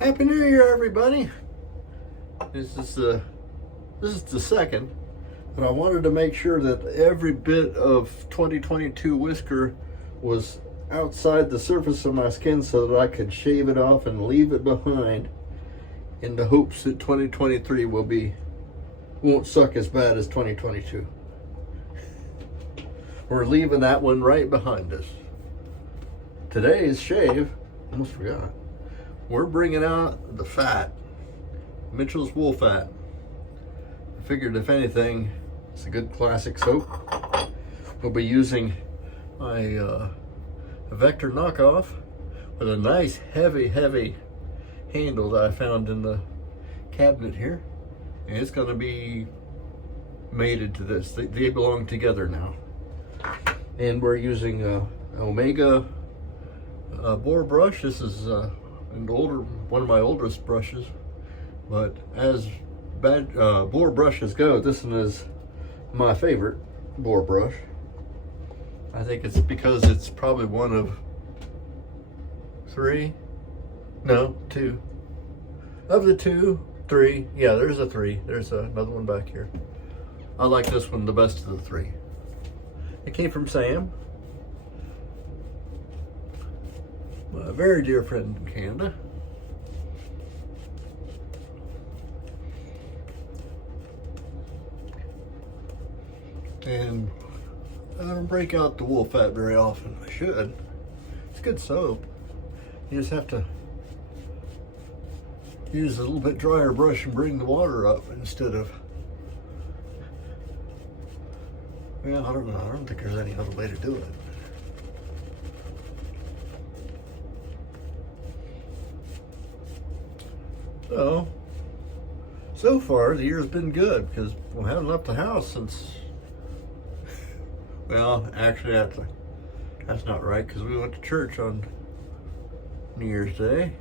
Happy New Year, everybody! This is the second, but I wanted to make sure that every bit of 2022 whisker was outside the surface of my skin so that I could shave it off and leave it behind in the hopes that 2023 won't suck as bad as 2022. We're leaving that one right behind us. Today's shave, almost forgot. We're bringing out the fat, Mitchell's Wool Fat. I figured if anything, it's a good classic soap. We'll be using my Vector knockoff with a nice heavy handle that I found in the cabinet here. And it's gonna be mated to this. They belong together now. And we're using Omega boar brush. This is one of my oldest brushes, but as bad boar brushes go, this one is my favorite boar brush. I think it's because it's probably one of two of the three. Yeah, there's a three. There's another one back here. I like this one the best of the three. It came from Sam, my very dear friend in Canada. And I don't break out the wool fat very often. I should. It's good soap. You just have to use a little bit drier brush and bring the water up instead of, well, I don't know. I don't think there's any other way to do it. So far the year's been good because we haven't left the house since, well, actually that's not right, because we went to church on New Year's Day.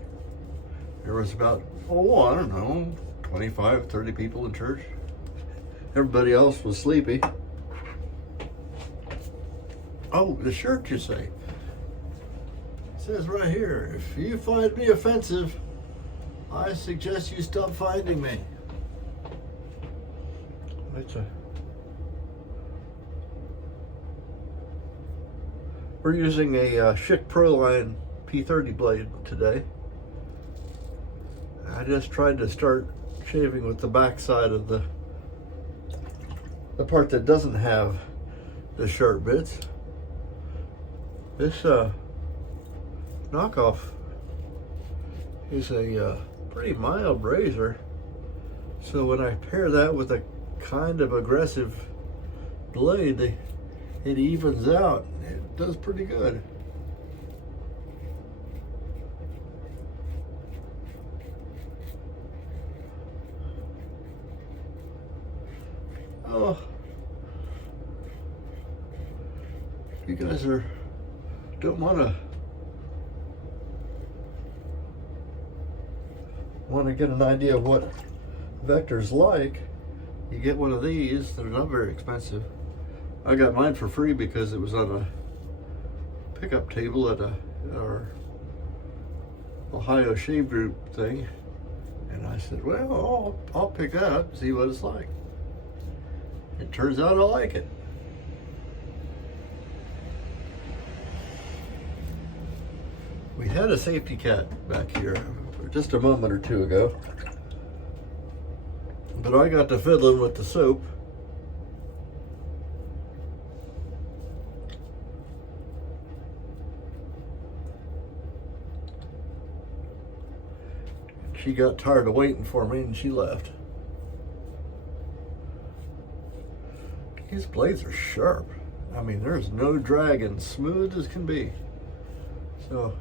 There was about, I don't know, 25, 30 people in church. Everybody else was sleepy. Oh, the shirt, you say? It says right here, if you find me offensive, I suggest you stop finding me. We're using a Schick Proline P30 blade today. I just tried to start shaving with the back side of the part that doesn't have the sharp bits. This knockoff is a pretty mild razor, so when I pair that with a kind of aggressive blade, it evens out. It does pretty good. Oh, you guys don't want to get an idea of what Vector's like, you get one of these. They're not very expensive. I got mine for free because it was on a pickup table at our Ohio Shave Group thing, and I said, well, I'll pick that up and see what it's like. It turns out I like it. We had a safety cat back here just a moment or two ago, but I got to fiddling with the soap. She got tired of waiting for me and she left. These blades are sharp. I mean, there's no dragging, smooth as can be. So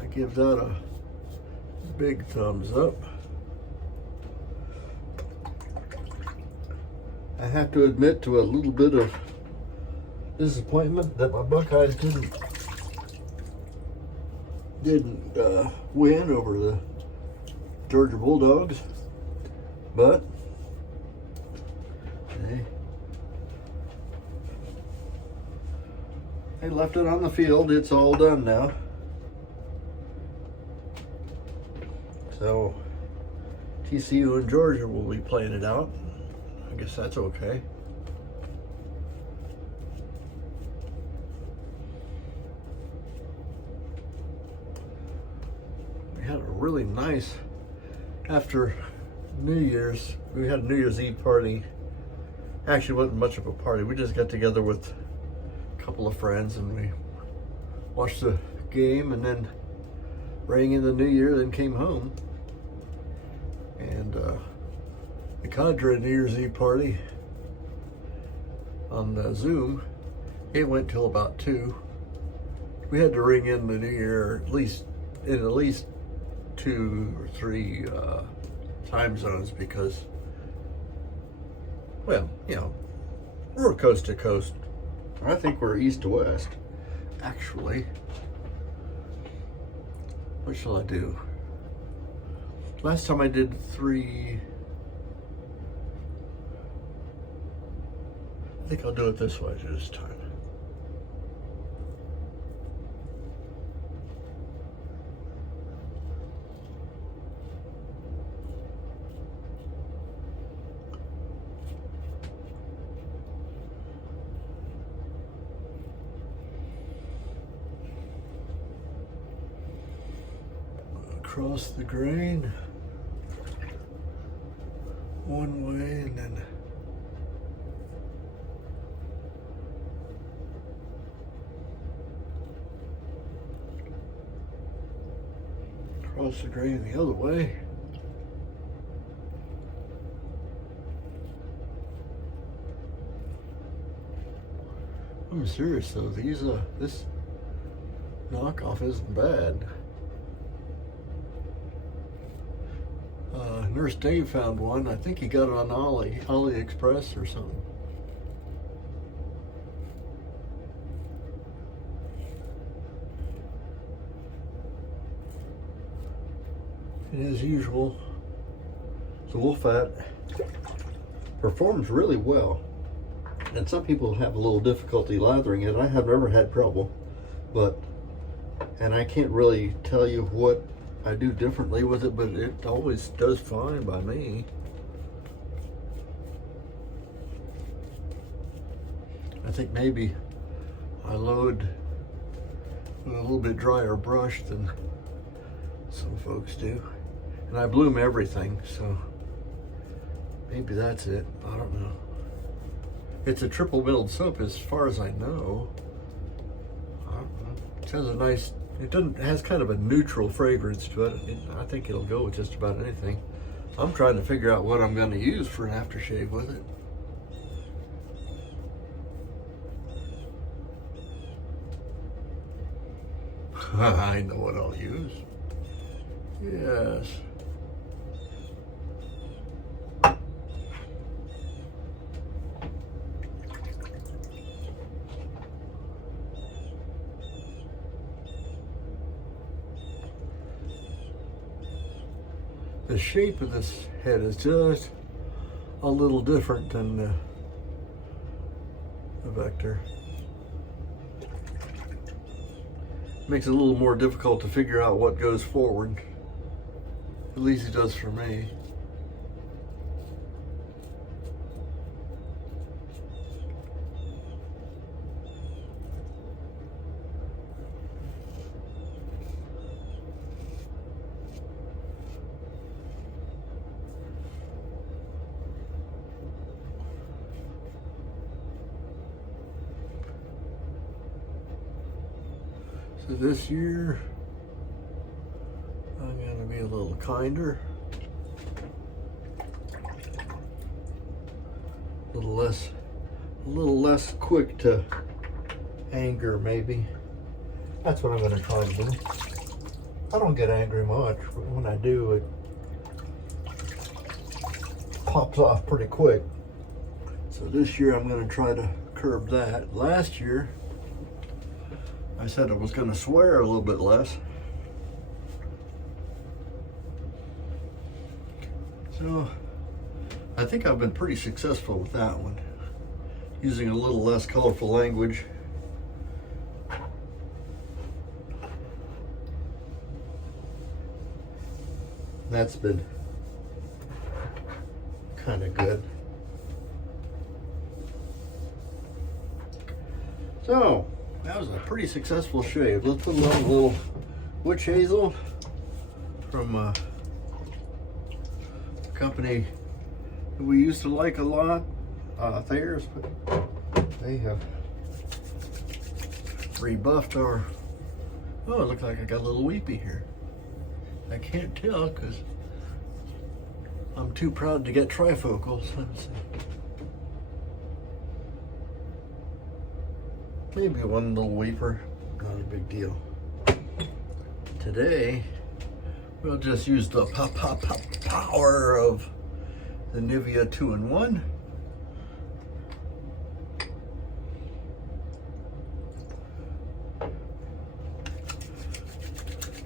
I give that a big thumbs up. I have to admit to a little bit of disappointment that my Buckeyes didn't win over the Georgia Bulldogs, but they left it on the field. It's all done now. So TCU and Georgia will be playing it out. I guess that's okay. We had a really nice, after New Year's, we had a New Year's Eve party. Actually, it wasn't much of a party. We just got together with a couple of friends and we watched the game and then rang in the New Year, then came home. And the Cadre New Year's Eve party on Zoom, it went till about 2. We had to ring in the New Year at least 2 or 3 time zones because, well, you know, we're coast to coast. I think we're east to west, actually. What shall I do? Last time I did 3. I think I'll do it this way this time. Across the grain one way and then across the grain the other way. I'm serious though, this knockoff isn't bad. Nurse Dave found one. I think he got it on AliExpress or something. And as usual, the Wolfat performs really well. And some people have a little difficulty lathering it. I have never had trouble, and I can't really tell you what I do differently with it, but it always does fine by me. I think maybe I load with a little bit drier brush than some folks do. And I bloom everything, so maybe that's it. I don't know. It's a triple milled soap as far as I know. I don't know. It has a nice, it has kind of a neutral fragrance to it. I think it'll go with just about anything. I'm trying to figure out what I'm going to use for an aftershave with it. I know what I'll use. Yes. The shape of this head is just a little different than the Vector. Makes it a little more difficult to figure out what goes forward. At least it does for me. So this year, I'm going to be a little kinder, a little less quick to anger maybe. That's what I'm going to try to do. I don't get angry much, but when I do, it pops off pretty quick. So this year I'm going to try to curb that. Last year, I said I was going to swear a little bit less. So I think I've been pretty successful with that one, using a little less colorful language. That's been kind of good. So that was a pretty successful shave. Let's put on a little witch hazel from a company that we used to like a lot, Thayer's, but they have rebuffed our. Oh, it looks like I got a little weepy here. I can't tell because I'm too proud to get trifocals. Let's see. Maybe one little weeper, not a big deal. Today, we'll just use the power of the Nivea 2-in-1.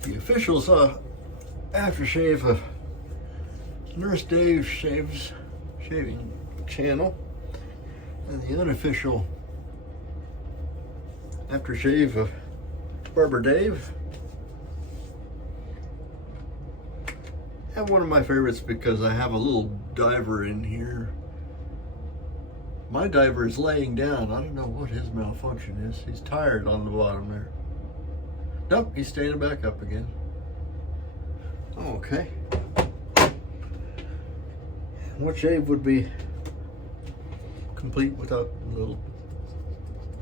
The officials aftershave of Nurse Dave shaving channel, and the unofficial aftershave of Barber Dave. And one of my favorites because I have a little diver in here. My diver is laying down. I don't know what his malfunction is. He's tired on the bottom there. Nope, he's standing back up again. Okay. What shave would be complete without a little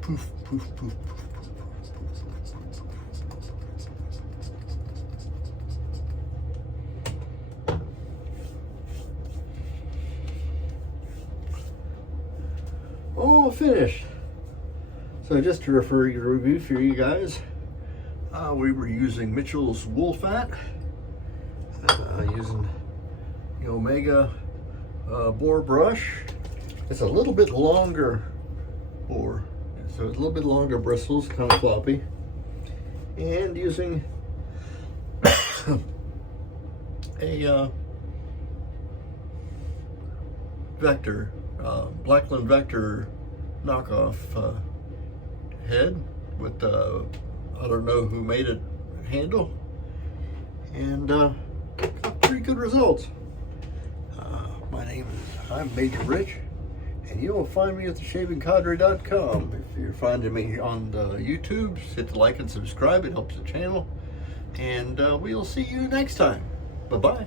poof, poof, poof, poof, poof, poof, poof. All finished. So just to review for you guys, we were using Mitchell's wool fat, using the Omega boar brush. It's a little bit longer boar, so it's a little bit longer bristles, kind of floppy, and using a Vector, Blackland Vector knockoff head with I don't know who made it handle, and got pretty good results. I'm Major Rich, and you'll find me at theshavingcadre.com. If you're finding me on the YouTube, hit the like and subscribe. It helps the channel, and we'll see you next time. Bye-bye.